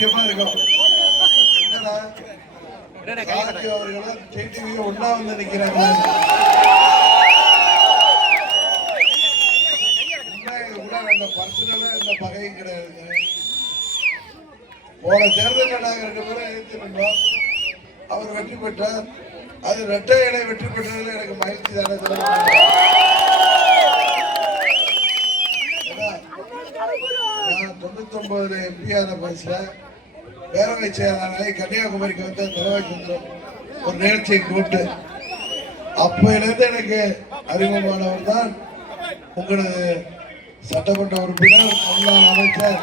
ஆச்சரியமா இருக்கும். அவர்களும் டிடிவி ஒன்னா வந்து நிக்கிறாங்க. அந்த பர்சனலா இந்த பகையும் கிடையாதுங்க. போன தேர்தலில் நாங்கள் 2 பேரும் எதிர்த்திருந்தோம். அவர் வெற்றி பெற்றார். அது இரட்டை இலை வெற்றி பெற்றதில் எனக்கு மகிழ்ச்சி தானே. நான் 99 எம்பியான பஸ்ல பேரவை செயலாளரை கன்னியாகுமரிக்கு வந்து தலைவர் ஒரு நிகழ்ச்சியை கூப்பிட்டு அப்பையிலிருந்து எனக்கு அறிமுகமானவர் தான் உங்களது சட்டமன்ற உறுப்பினர் முன்னாள் அமைச்சர்.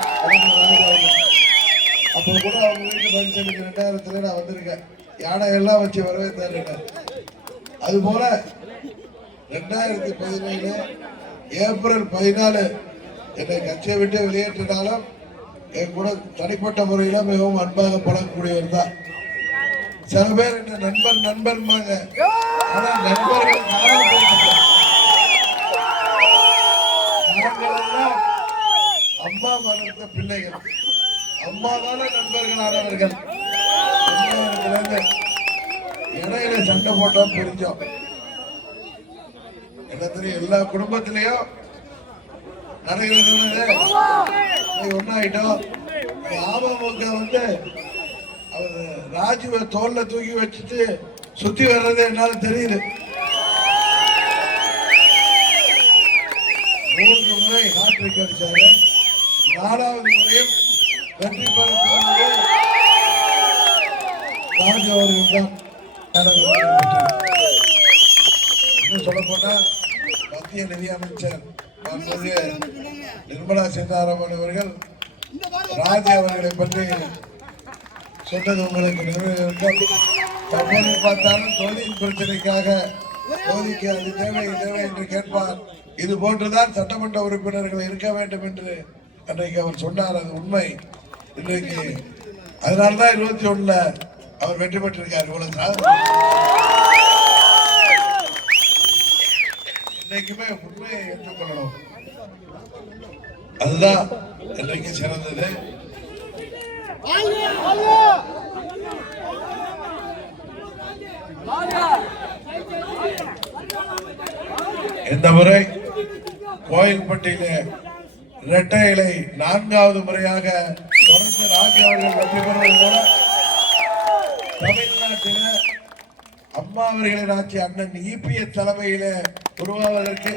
அப்போ கூட அவங்க வீட்டு பங்கனுக்கு 2000 நான் வந்திருக்கேன். யானை எல்லாம் வச்சு வரவேற்றார். அது போல 2017 ஏப்ரல் 14 என்னை கட்சியை விட்டு வெளியேற்றினாலும் என் கூட தனிப்பட்ட முறையில மிகவும் அன்பாக பழகக்கூடியவர் தான். சில பேர் என்ன நண்பர் நண்பர்மாங்க. ஆனா நண்பர்கள் அம்மா மலர்ந்த பிள்ளைகள். அம்மா தானே நண்பர்களானவர்கள். இடையில சண்டை போட்டோம் புரிஞ்சோம். என்ன தெரியும், எல்லா குடும்பத்திலையும் நடக்கிறது ஒன்னாயிட்டோம். அமமுக வந்து அவர் ராஜுவை தோல்ல தூக்கி வச்சுட்டு சுத்தி வர்றது என்னால தெரியுது. 3 முறை ஹாட்ரிக் அடிச்சாரு. 4வது முறையும் வெற்றி பெற போனது ராஜு அவர்கள் தான். இன்னும் சொல்ல போனா மத்திய நிதியமைச்சர் நிர்மலா சீதாராமன் அவர்கள் ராஜு அவர்களை பற்றி சொன்னது உங்களுக்கு நினைவு பார்த்தாலும் தொகுதியின் பிரச்சனைக்காக தொகுதிக்கு அது தேவை தேவை என்று கேட்பார். இது போன்றுதான் சட்டமன்ற உறுப்பினர்கள் இருக்க வேண்டும் என்று அன்றைக்கு அவர் சொன்னார். அது உண்மை. இன்றைக்கு அதனால்தான் 21 அவர் வெற்றி பெற்றிருக்கார். இன்னைக்குமே உண்மையை ஏற்றுக்கொள்ளணும். அதுதான் இன்றைக்கு சிறந்தது. இந்த முறை கோயில்பட்டியில இரட்டை இலை 4வது முறையாக தொடர்ந்து ராஜு அவர்கள் வெற்றி பெறுவது மூலம் தமிழ்நாட்டில அம்மா அவர்களின் ஆட்சி அண்ணன் இபிஎஸ் தலைமையில உருவாவதற்கு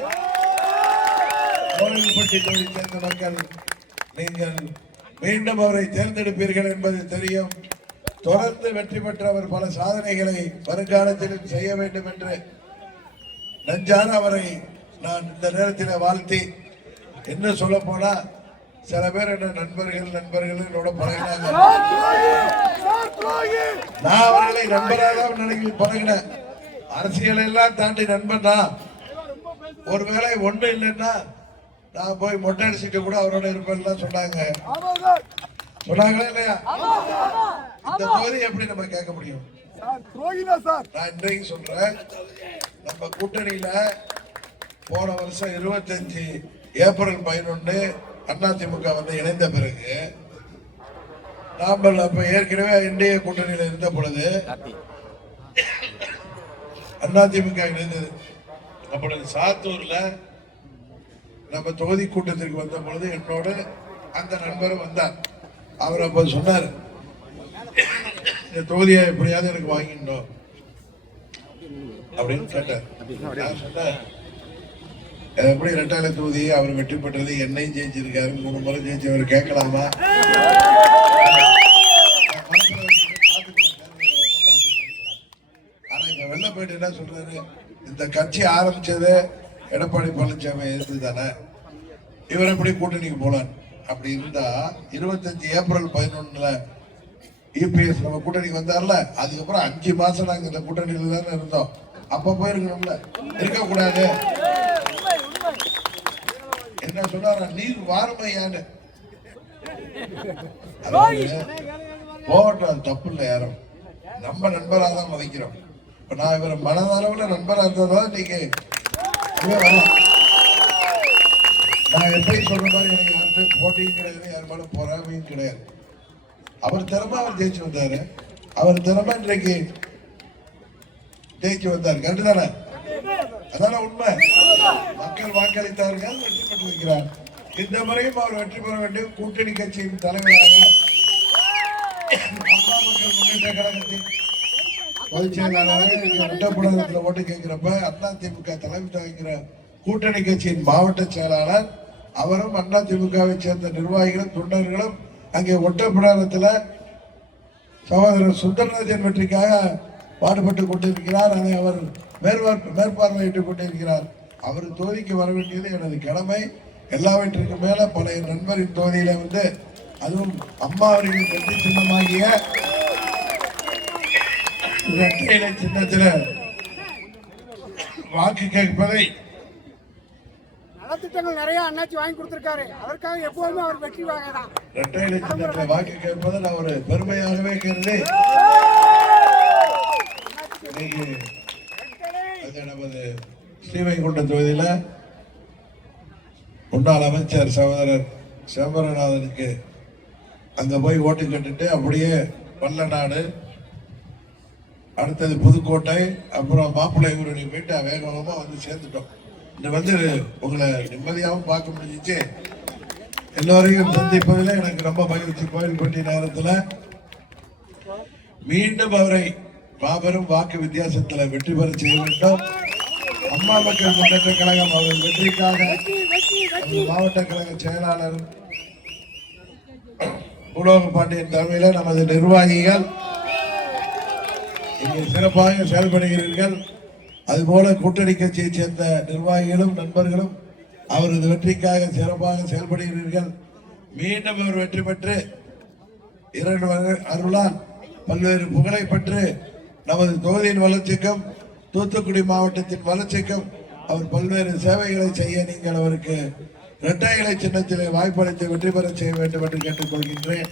கோயில்பட்டி தொகுதியை சேர்ந்த மக்கள் நீங்கள் மீண்டும் அவரை தேர்ந்தெடுப்பீர்கள் என்பது தெரியும். தொடர்ந்து வெற்றி பெற்ற அவர் பல சாதனைகளை வருங்காலத்திலும் செய்ய வேண்டும் என்று நெஞ்சார அவரை நான் இந்த நேரத்தில் வாழ்த்தி, என்ன சொல்ல போனா சில பேர் என்ன நண்பர்கள் என்னோட பழகினாங்க. நான் அவர்களை நண்பராக நினைக்க பழகினேன். அரசியல் எல்லாம் தாண்டி நண்பன் தான். ஒருவேளை ஒண்ணு இல்லைன்னா நான் போய் மொட்டை அடிச்சுட்டு கூட அவரோட இருப்பேன் சொன்னாங்க. சொன்னாங்களா இல்லையா? இந்த தொகுதி எப்படி நம்ம கேட்க முடியும்? நான் இன்றைக்கு சொல்றேன், நம்ம கூட்டணியில போன வருஷம் 25 ஏப்ரல் 11 அதிமுக வந்து இணைந்த பிறகு நாமல் அப்ப ஏற்கனவே இந்திய கூட்டணியில இருந்த பொழுது அதிமுக இணைந்தது. அப்பொழுது சாத்தூர்ல நம்ம தொகுதி கூட்டத்திற்கு வந்த பொழுது என்னோட அந்த நண்பரும் வந்தார். அவர் அப்ப சொன்னார், இந்த தொகுதியை எப்படியாவது எனக்கு வாங்கிடணும் அப்படின்னு கேட்டார். நான் சொன்னேன், எப்படி இரட்டாலை தொகுதியை அவர் வெற்றி பெற்றது, என்னையும் ஜெயிச்சிருக்காரு, 3 முறை ஜெயிச்சவர் கேட்கலாமா? ஆனா இப்ப வெள்ளப்பேட்டு என்ன சொல்றாரு, இந்த கட்சி ஆரம்பிச்சது எடப்பாடி பழனிசாமி எதிர்த்து தானே, இவர் எப்படி கூட்டணிக்கு போலான்? அப்படி இருந்தா 25 ஏப்ரல் 11 யூபிஎஸ் நம்ம கூட்டணிக்கு வந்தார்ல, அதுக்கப்புறம் 5 மாசம் நாங்க இந்த கூட்டணியில தானே இருந்தோம். அப்ப போயிருக்கணும்ல, இருக்கக்கூடாது. என்ன சொன்னாரா, நீர் வாரமையான்னு. போகட்டும், தப்பு இல்லை. யாரும் நம்ம நண்பராக தான் மதிக்கிறோம். இப்ப நான் இவரை மனதளவுல நண்பராக இருந்ததான் நீங்க நான் எப்படி சொல்ற மாதிரி எனக்கு யார்கிட்ட போட்டியும் கிடையாது, யார் மேலும் பொறாமையும் கிடையாது. அவர் திறமை அவர் ஜெயிச்சு வந்தாரு. அவர் திறமை இன்றைக்கு ஜெயிச்சு வந்தார். கண்டு தானே? அதான உண்மை. மக்கள் வாக்களித்தார்கள், வெற்றி பெற்றிருக்கிறார். இந்த முறையும் அவர் வெற்றி பெற வேண்டும். கூட்டணி கட்சியின் தலைவராக அம்மா மக்கள் முன்னேற்ற கழகத்தின் பொதுச் செயலாளராக ஒட்டப்புடத்தில் ஓட்டு கேட்கிறப்ப அதிமுக தலைமை தாங்கிற கூட்டணி கட்சியின் மாவட்ட செயலாளர் அவரும் அதிமுகவை சேர்ந்த நிர்வாகிகளும் தொண்டர்களும் அங்கே ஒட்டப்பிடாரத்தில் சகோதரர் சுந்தரராஜன் வெற்றிக்காக பாடுபட்டு கொண்டிருக்கிறார். அதை அவர் மேற்பார்வையிட்டுக் கொண்டிருக்கிறார். அவர் தொகுதிக்கு வர வேண்டியது எனது கடமை. எல்லாவற்றிற்கும் மேல பழைய நண்பரின் தொகுதியில வந்து அதுவும் அம்மா அவர்களின் வெற்றி சின்னமாகிய இரட்டை இலை சின்னத்தில் வாக்கு கேட்பதை நலத்திட்டங்கள் நிறைய அண்ணாச்சி வாங்கி கொடுத்திருக்காரு. அதற்காக எப்போதுமே அவர் வெற்றி வாங்கதான். இரட்டை இலை சின்னத்தில் வாக்கு கேட்பதை நான் ஒரு பெருமையாகவே கருதி இன்னைக்கு நமது ஸ்ரீவைகுண்ட தொகுதியில முன்னாள் அமைச்சர் சகோதரர் சிவபரநாதனுக்கு அங்க போய் ஓட்டு கேட்டுட்டு அப்படியே வல்லநாடு, அடுத்தது புதுக்கோட்டை, அப்புறம் மாப்பிள்ளை ஊரணி போயிட்டு வேகமா வந்து சேர்ந்துட்டோம். இந்த வந்து உங்களை நிம்மதியாகவும் பார்க்க முடிஞ்சிச்சு. எல்லோரையும் சந்திப்பதில் எனக்கு ரொம்ப மகிழ்ச்சி. கோயில்பட்டி நகரத்தில் மீண்டும் அவரை மாபெரும் வாக்கு வித்தியாசத்தில் வெற்றி பெற செய்ய வேண்டும். அம்மா மக்கள் முன்னேற்ற கழகம் அவர்கள் வெற்றிக்காக மாவட்ட கழக செயலாளர் உலோக பாண்டியன் தலைமையில் நமது நிர்வாகிகள் இங்கே சிறப்பாக செயல்படுகிறீர்கள். அதுபோல கூட்டணி கட்சியைச் சேர்ந்த நிர்வாகிகளும் நண்பர்களும் அவரது வெற்றிக்காக சிறப்பாக செயல்படுகிறீர்கள். மீண்டும் அவர் வெற்றி பெற்று இரண்டு அருளால் பல்வேறு புகழை பெற்று நமது தொகுதியின் வளர்ச்சிக்கும் தூத்துக்குடி மாவட்டத்தின் வளர்ச்சிக்கும் அவர் பல்வேறு சேவைகளை செய்ய நீங்கள் அவருக்கு இரட்டை இலை சின்னத்திலே வாய்ப்பளித்து வெற்றி பெற செய்ய வேண்டும் என்று கேட்டுக்கொள்கின்றேன்.